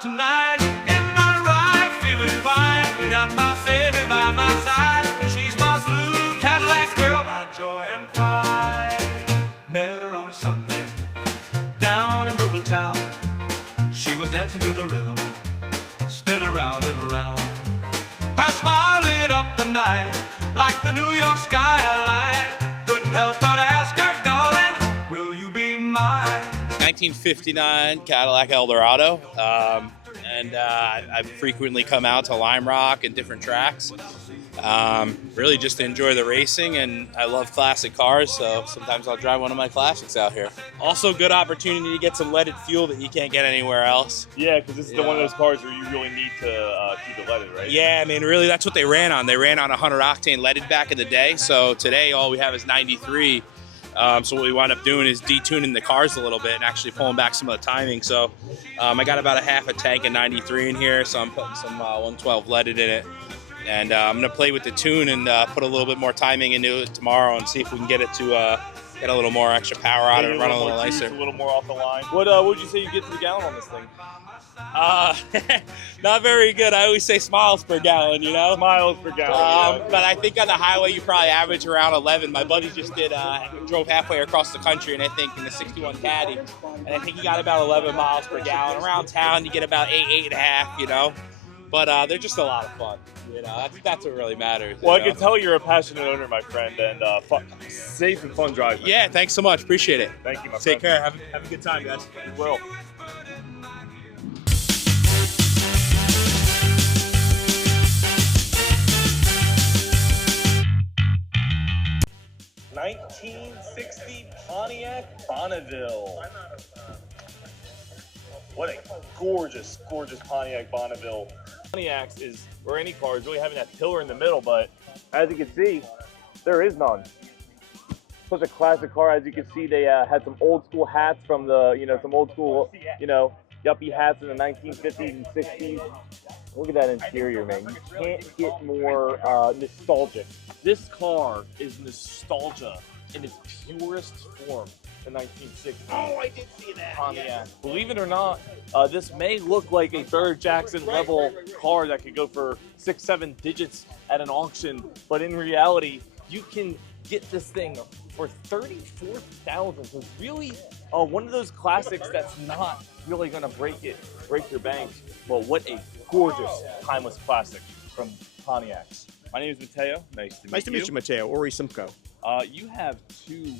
out tonight in my ride, feeling fine. Got my baby by my side. She's my blue Cadillac girl, my joy and pride. Met her on Sunday down in Brooklyn town. She was dancing to the rhythm, spin around and around. Her smile lit up the night like the New York skyline. Couldn't help but ask her, darling, will you be mine? 1959 Cadillac Eldorado, and I frequently come out to Lime Rock and different tracks. Really just to enjoy the racing, and I love classic cars, so sometimes I'll drive one of my classics out here. Also, good opportunity to get some leaded fuel that you can't get anywhere else. Yeah, because this is one of those cars where you really need to keep it leaded, right? Yeah, I mean, really, that's what they ran on. They ran on 100 octane leaded back in the day. So today, all we have is 93. So what we wind up doing is detuning the cars a little bit and actually pulling back some of the timing. So I got about a half a tank of 93 in here, so I'm putting some 112 leaded in it. And I'm going to play with the tune and put a little bit more timing into it tomorrow and see if we can get it to get a little more extra power out of it, run a little nicer. A little more off the line. What would you say you get to the gallon on this thing? Not very good. I always say miles per gallon, you know? Miles per gallon. But I think on the highway you probably average around 11. My buddy just drove halfway across the country, and I think in the 61 Caddy, and I think he got about 11 miles per gallon. Around town you get about 8.5, you know? But they're just a lot of fun, you know? That's what really matters. Well, I can tell you're a passionate owner, my friend, and safe and fun driving. Yeah, thanks so much. Appreciate it. Thank you, my friend. Take care. Have a good time, guys. You will. '60 Pontiac Bonneville. What a gorgeous, gorgeous Pontiac Bonneville. Pontiacs is, or any car, is really having that pillar in the middle, but as you can see, there is none. Such a classic car. As you can see, they had some old school hats from the, some old school, yuppie hats in the 1950s and 60s. Look at that interior, man. You can't get more nostalgic. This car is nostalgia in its purest form. The 1960s. Oh, I did see that. Pontiac. Yeah. Believe it or not, this may look like a Barrett Jackson level car that could go for 6-7 digits at an auction, but in reality, you can get this thing for $34,000. So it's really one of those classics that's not really going to break your bank. Well, what a gorgeous timeless classic from Pontiacs. My name is Mateo. Nice to meet you, Mateo. Ori Simcoe. You have two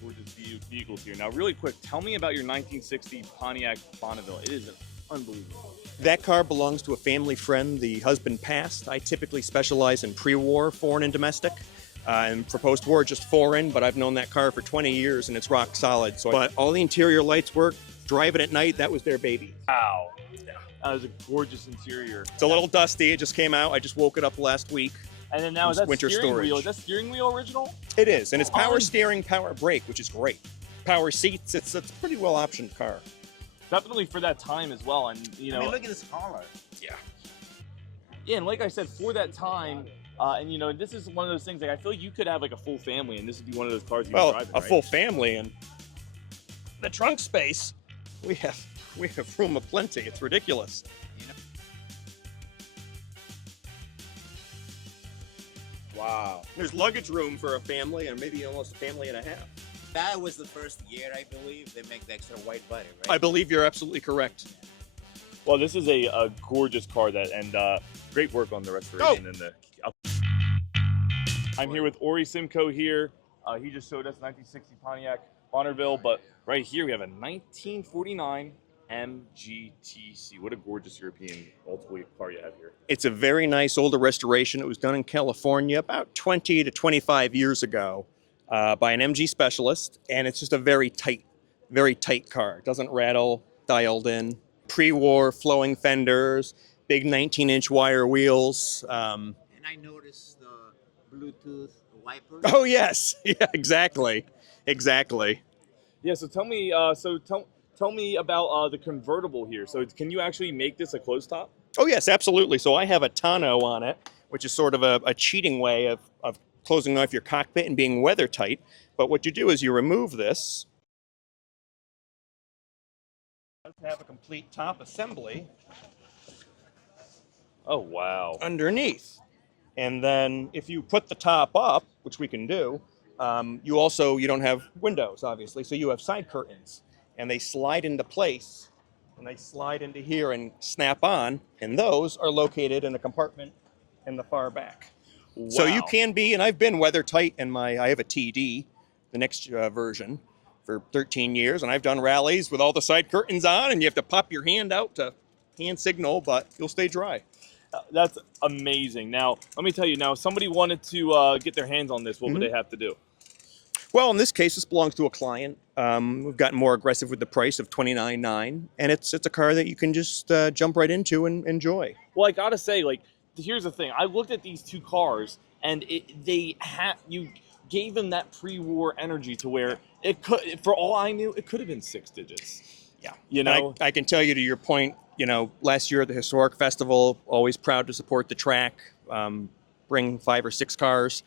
gorgeous vehicles here. Now, really quick, tell me about your 1960 Pontiac Bonneville. It is unbelievable. That car belongs to a family friend. The husband passed. I typically specialize in pre-war, foreign and domestic. And for post-war, just foreign, but I've known that car for 20 years and it's rock solid. But all the interior lights work. Drive it at night, that was their baby. Wow. That was a gorgeous interior. It's a little dusty. It just came out. I just woke it up last week. And then now, is that winter steering storage. wheel? Is that steering wheel original? It is, and it's power steering, power brake, which is great. Power seats. It's a pretty well optioned car. Definitely for that time as well, and I mean, look at this color. Yeah. Yeah, and like I said, for that time, and this is one of those things. Like I feel you could have like a full family, and this would be one of those cars you could drive. A full family, and the trunk space, we have room aplenty. It's ridiculous. Wow. There's luggage room for a family and maybe almost a family and a half. That was the first year, I believe, they make the extra white body, right? I believe you're absolutely correct. Well, this is a gorgeous car and great work on the restoration. And I'm here with Ori Simcoe here. He just showed us 1960 Pontiac Bonneville, but right here we have a 1949 MGTC. What a gorgeous European multiple car you have here. It's a very nice older restoration. It was done in California about 20 to 25 years ago by an MG specialist, and it's just a very tight car. It doesn't rattle, dialed in. Pre-war flowing fenders, big 19-inch wire wheels. And I noticed the Bluetooth wipers. Oh yes, yeah, exactly. Yeah. So tell me. Tell me about the convertible here. So can you actually make this a closed top? Oh yes, absolutely. So I have a tonneau on it, which is sort of a cheating way of closing off your cockpit and being weather tight. But what you do is you remove this. have a complete top assembly Oh wow. underneath. And then if you put the top up, which we can do, you don't have windows, obviously, so you have side curtains. And they slide into place, and they slide into here and snap on, and those are located in a compartment in the far back. Wow. So you can be, and I've been weather tight in I have a TD, the next version, for 13 years, and I've done rallies with all the side curtains on, and you have to pop your hand out to hand signal, but you'll stay dry. That's amazing. Now, let me tell you. Now, if somebody wanted to get their hands on this, what would they have to do? Well, in this case, this belongs to a client. We've gotten more aggressive with the price of $29,900, and it's a car that you can just jump right into and enjoy. Well, I gotta say, like, here's the thing. I looked at these two cars, and you gave them that pre-war energy to where it could, for all I knew, it could have been 6 digits. Yeah. You know, I can tell you, to your point, last year at the Historic Festival, always proud to support the track, bring 5 or 6 cars.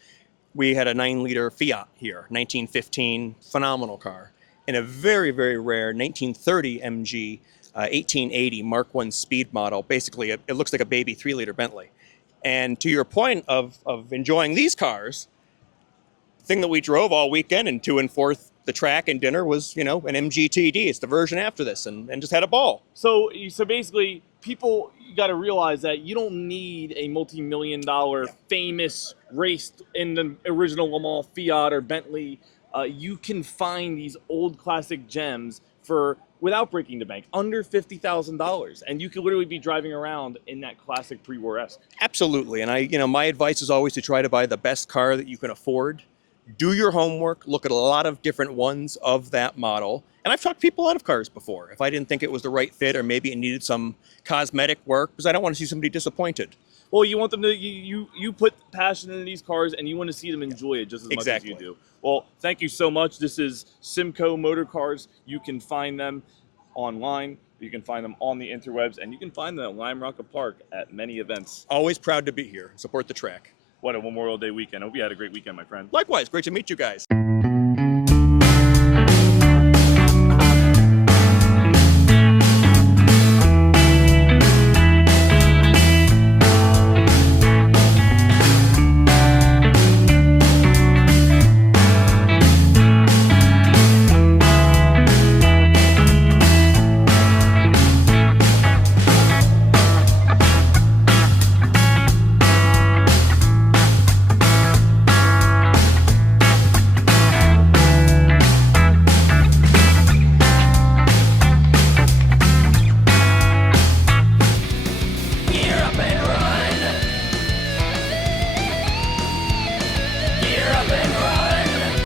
We had a 9-liter Fiat here, 1915, phenomenal car, and a very, very rare 1930 MG 1880 Mark I speed model. Basically, it looks like a baby 3-liter Bentley. And to your point of enjoying these cars, the thing that we drove all weekend and to and forth the track and dinner was, an MGTD. It's the version after this, and just had a ball. So basically, people, you got to realize that you don't need a multi-million-dollar famous race in the original Le Mans Fiat or Bentley. You can find these old classic gems without breaking the bank, under $50,000, and you could literally be driving around in that classic pre-war-esque. Absolutely, and my advice is always to try to buy the best car that you can afford. Do your homework, look at a lot of different ones of that model. And I've talked people out of cars before if I didn't think it was the right fit, or maybe it needed some cosmetic work, because I don't want to see somebody disappointed. Well, you want them to, you put passion into these cars, and you want to see them enjoy it just as much as you do. Well, thank you so much. This is Simcoe Motor Cars. You can find them online. You can find them on the interwebs, and you can find them at Lime Rocket Park at many events. Always proud to be here. Support the track. What a Memorial Day weekend. I hope you had a great weekend, my friend. Likewise, great to meet you guys.